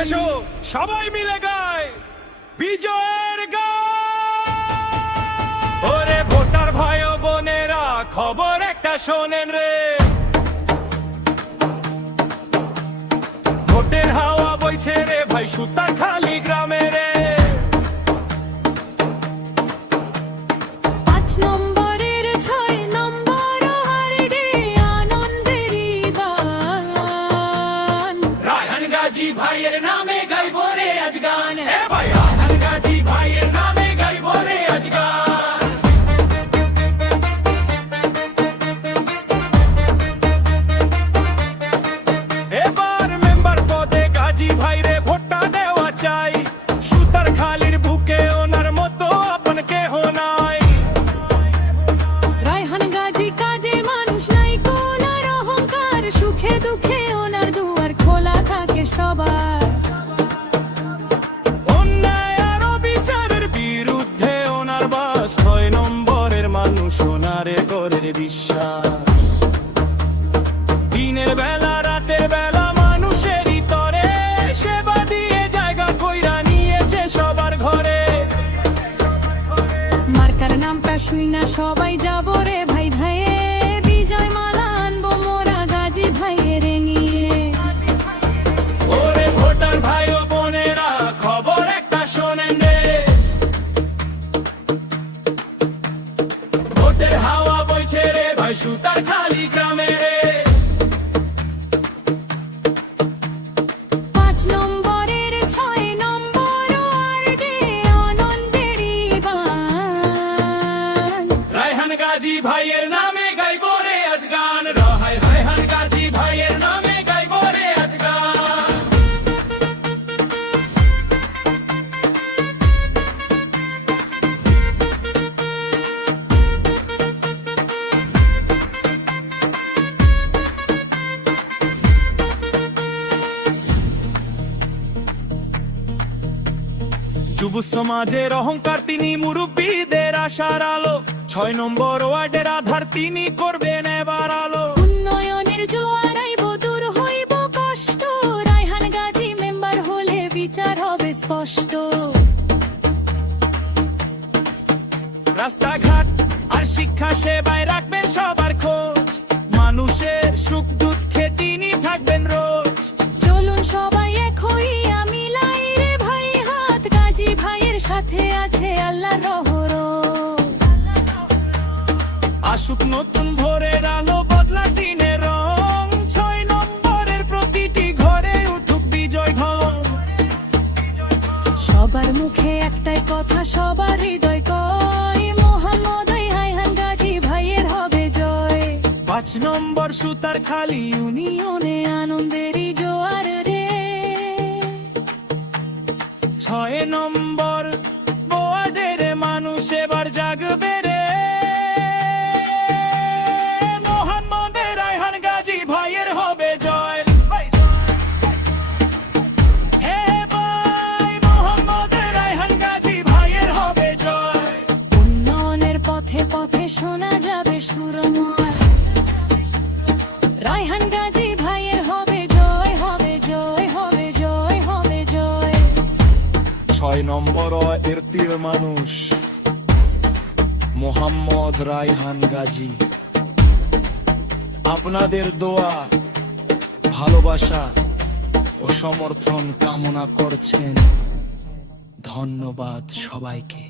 এসো সবাই মিলে গাই বিজয়ের গান। ওরে ভোটার ভাই ও বোনেরা, খবর একটা শোনেন রে, ভোটের হাওয়া বইছে রে ভাই সুতারখালি গ্রামে রে। 5 নম্বরের 6 নম্বর ওয়ার্ডে আনন্দেরই গান। রায়হান গাজী ভাইয়ের নামে গাইবো রে আজ গান। এ ভাই রায়হান গাজী ভাইয়ের নামে গাইবো রে আজ গান। এবার মেম্বার পদে গাজী ভাইরে ভোটটা দেওয়া চাই, সুতারখালির বুকে ওনার মতো আপন কেহ নাই। রায়হান গাজী কাজে মানুষ নাই কোনার অহংকার, সুখে দুঃখে ওনার দুয়ার খোলা থাকে সবার। অন্যায় আর বিচারের বিরুদ্ধে ওনার বাস, 6 নম্বরের মানুষ ওনারে করে বিশ্বাস। দিনের বেলা রাতের বেলা মানুষেরই তরে সেবা দিয়ে জায়গা কইরা নিয়েছে সবার ঘরে। মার্কার নামটা শুই না সবাই যাব রে ভাই ধায়ে, বিজয় মালা আনবো মোরা গাজী ভাইয়ের নিয়ে। ওরে ভোটার ভাই ও বোনেরা, খবর একটা শোনেন রে, ভোটের হাওয়া বইছে রে ভাই সুতারখালি গ্রামে রে। 5 নম্বরের 6 নম্বর ওয়ার্ডে আনন্দেরই গান। রায়হান গাজী ভাইয়ের নামে গাইবো রে আজ গান। রায়হান গাজী ভাইয়ের নামে গাইবো রে আজ গান। যুব সমাজের অহংকার তিনি, মুরব্বীদের আশার আলো, 6 নম্বর ওয়ার্ডের আধার তিনি করবেন এবার আলো। উন্নয়নের জোয়ার আইব, দূর হইব কষ্ট, রায়হান গাজী মেম্বার হলে বিচার হবে স্পষ্ট। রাস্তাঘাট আর শিক্ষা সেবায় রাখবেন সবার খোঁজ, মানুষের সুখ দুঃখে তিনি থাকবেন রোজ। চলুন সবাই এক হইয়া মিলাই রে ভাই হাত, গাজী ভাইয়ের সাথে আছে আল্লাহর রহমত। আসুক নতুন ভোরের আলো, বদলা দিনের রং, 6 নম্বরের প্রতিটি ঘরে উঠুক বিজয় ঘন। সবার মুখে একটাই কথা, সবার হৃদয় কয়, মোহাম্মদ রায়হান গাজী ভাইয়ের হবে জয়। 5 নম্বর সুতারখালি ইউনিয়নে আনন্দেরই জোয়ার রে, 6 নম্বর ওয়ার্ডের মানুষ এবার জাগবে রে। মোহাম্মদ রায়হান গাজী ভাইয়ের হবে জয়। হে ভাই, মোহাম্মদ রায়হান গাজী ভাইয়ের হবে জয়। উন্নয়নের পথে পথে শোনা যাবে সুরময়, রায়হান গাজী ভাইয়ের হবে জয়, হবে জয়, হবে জয়, হবে জয়। 6 নম্বর ওয়ার্ডের তীর মানুষ মোহাম্মদ রায়হান গাজী, আপনাদের দোয়া, ভালোবাসা ও সমর্থন কামনা করছেন। ধন্যবাদ সবাইকে।